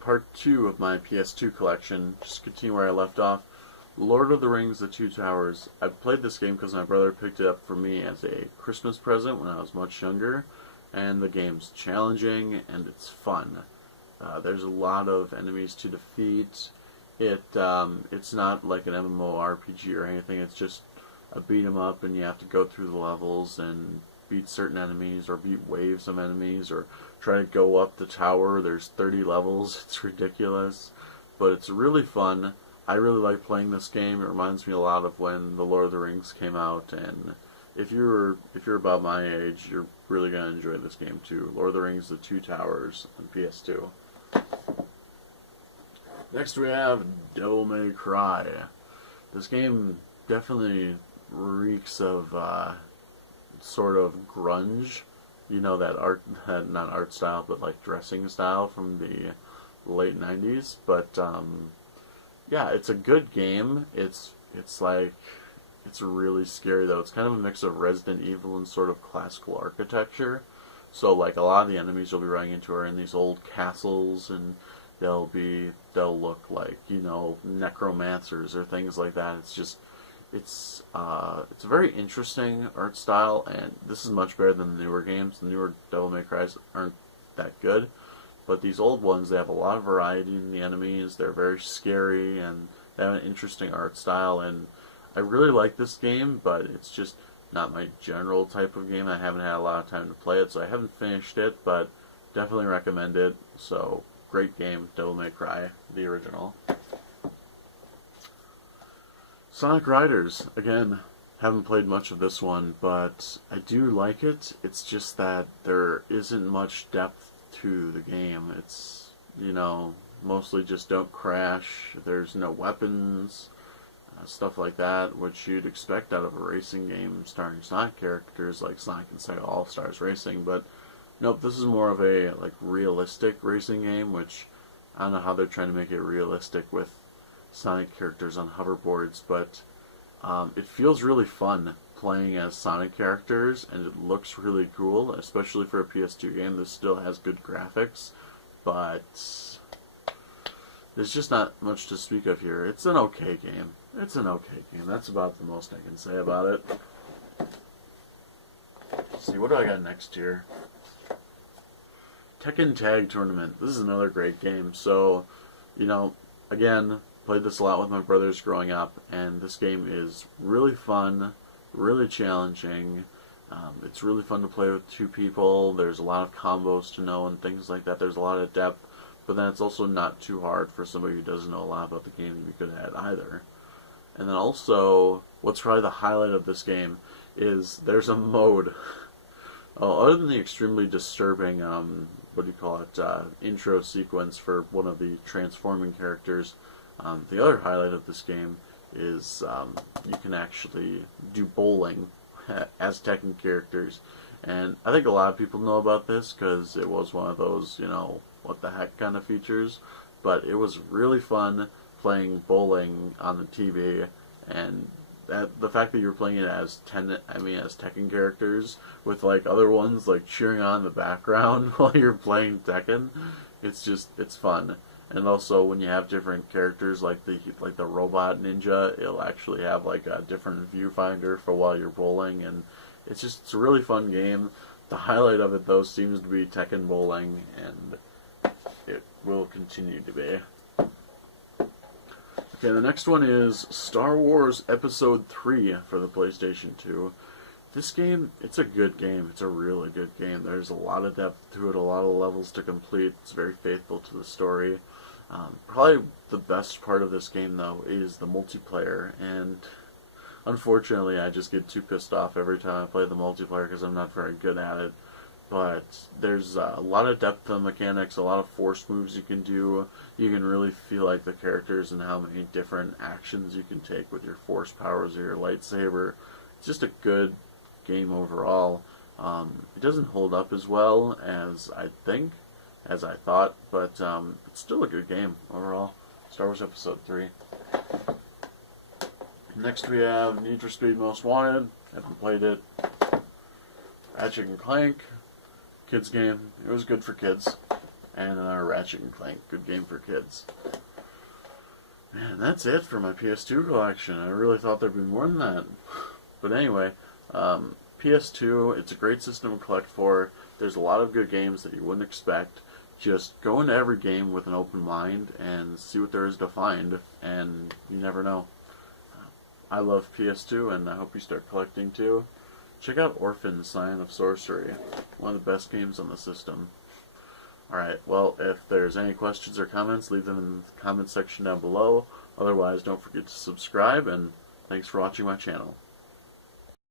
Part 2 of my PS2 collection. Just continue where I left off. Lord of the Rings: The Two Towers. I played this game because my brother picked it up for me as a Christmas present when I was much younger, and the game's challenging and it's fun. There's a lot of enemies to defeat. It's not like an MMORPG or anything. It's just a beat 'em up, and you have to go through the levels and beat certain enemies or beat waves of enemies or try to go up the tower. There's 30 levels. It's ridiculous, but it's really fun. I really like playing this game. It reminds me a lot of when the Lord of the Rings came out, and if you're about my age, you're really gonna enjoy this game too. Lord of the Rings: The Two Towers on PS2. Next we have Devil May Cry. This game definitely reeks of sort of grunge. You know, that art, not art style, but like dressing style from the late 90s. But yeah, it's a good game. It's really scary though. It's kind of a mix of Resident Evil and sort of classical architecture. So like a lot of the enemies you'll be running into are in these old castles, and they'll look like, you know, necromancers or things like that. It's a very interesting art style, and this is much better than the newer games. The newer Devil May Cry's aren't that good, but these old ones, they have a lot of variety in the enemies. They're very scary, and they have an interesting art style, and I really like this game, but it's just not my general type of game. I haven't had a lot of time to play it, so I haven't finished it, but definitely recommend it. So, great game, Devil May Cry, the original. Sonic Riders, again, haven't played much of this one, but I do like it. It's just that there isn't much depth to the game. It's, you know, mostly just don't crash, there's no weapons, stuff like that, which you'd expect out of a racing game starring Sonic characters like Sonic and Sega All-Stars Racing, but nope, this is more of a like realistic racing game, which I don't know how they're trying to make it realistic with Sonic characters on hoverboards, but it feels really fun playing as Sonic characters, and it looks really cool, especially for a PS2 game. This still has good graphics, but there's just not much to speak of here. It's an okay game. It's an okay game. That's about the most I can say about it. Let's see, what do I got next here? Tekken Tag Tournament. This is another great game. So, you know, again, played this a lot with my brothers growing up, and this game is really fun, really challenging. It's really fun to play with two people. There's a lot of combos to know and things like that. There's a lot of depth, but then it's also not too hard for somebody who doesn't know a lot about the game to be good at either. And then also, what's probably the highlight of this game is there's a mode. Other than the extremely disturbing, intro sequence for one of the transforming characters, the other highlight of this game is you can actually do bowling as Tekken characters. And I think a lot of people know about this because it was one of those, you know, what the heck kind of features. But it was really fun playing bowling on the TV, and the fact that you're playing it as Tekken characters with like other ones like cheering on in the background while you're playing Tekken, it's fun. And also when you have different characters like the robot ninja, it'll actually have like a different viewfinder for while you're bowling, and it's a really fun game. The highlight of it though seems to be Tekken bowling, and it will continue to be. Okay, the next one is Star Wars Episode 3 for the PlayStation 2. This game, it's a good game. It's a really good game. There's a lot of depth to it, a lot of levels to complete. It's very faithful to the story. Probably the best part of this game, though, is the multiplayer, and unfortunately I just get too pissed off every time I play the multiplayer because I'm not very good at it. But there's a lot of depth to the mechanics, a lot of force moves you can do. You can really feel like the characters and how many different actions you can take with your force powers or your lightsaber. It's just a good game overall. It doesn't hold up as well as I thought, but it's still a good game overall. Star Wars Episode 3. Next we have Need for Speed Most Wanted. Haven't played it. Ratchet and Clank. Kids game. It was good for kids. and another Ratchet and Clank. Good game for kids. Man, that's it for my PS2 collection. I really thought there'd be more than that. But anyway, PS2, it's a great system to collect for. There's a lot of good games that you wouldn't expect. Just go into every game with an open mind and see what there is to find, and you never know. I love PS2, and I hope you start collecting too. Check out Orphan Scion of Sorcery, one of the best games on the system. Alright, well, if there's any questions or comments, leave them in the comment section down below. Otherwise, don't forget to subscribe, and thanks for watching my channel.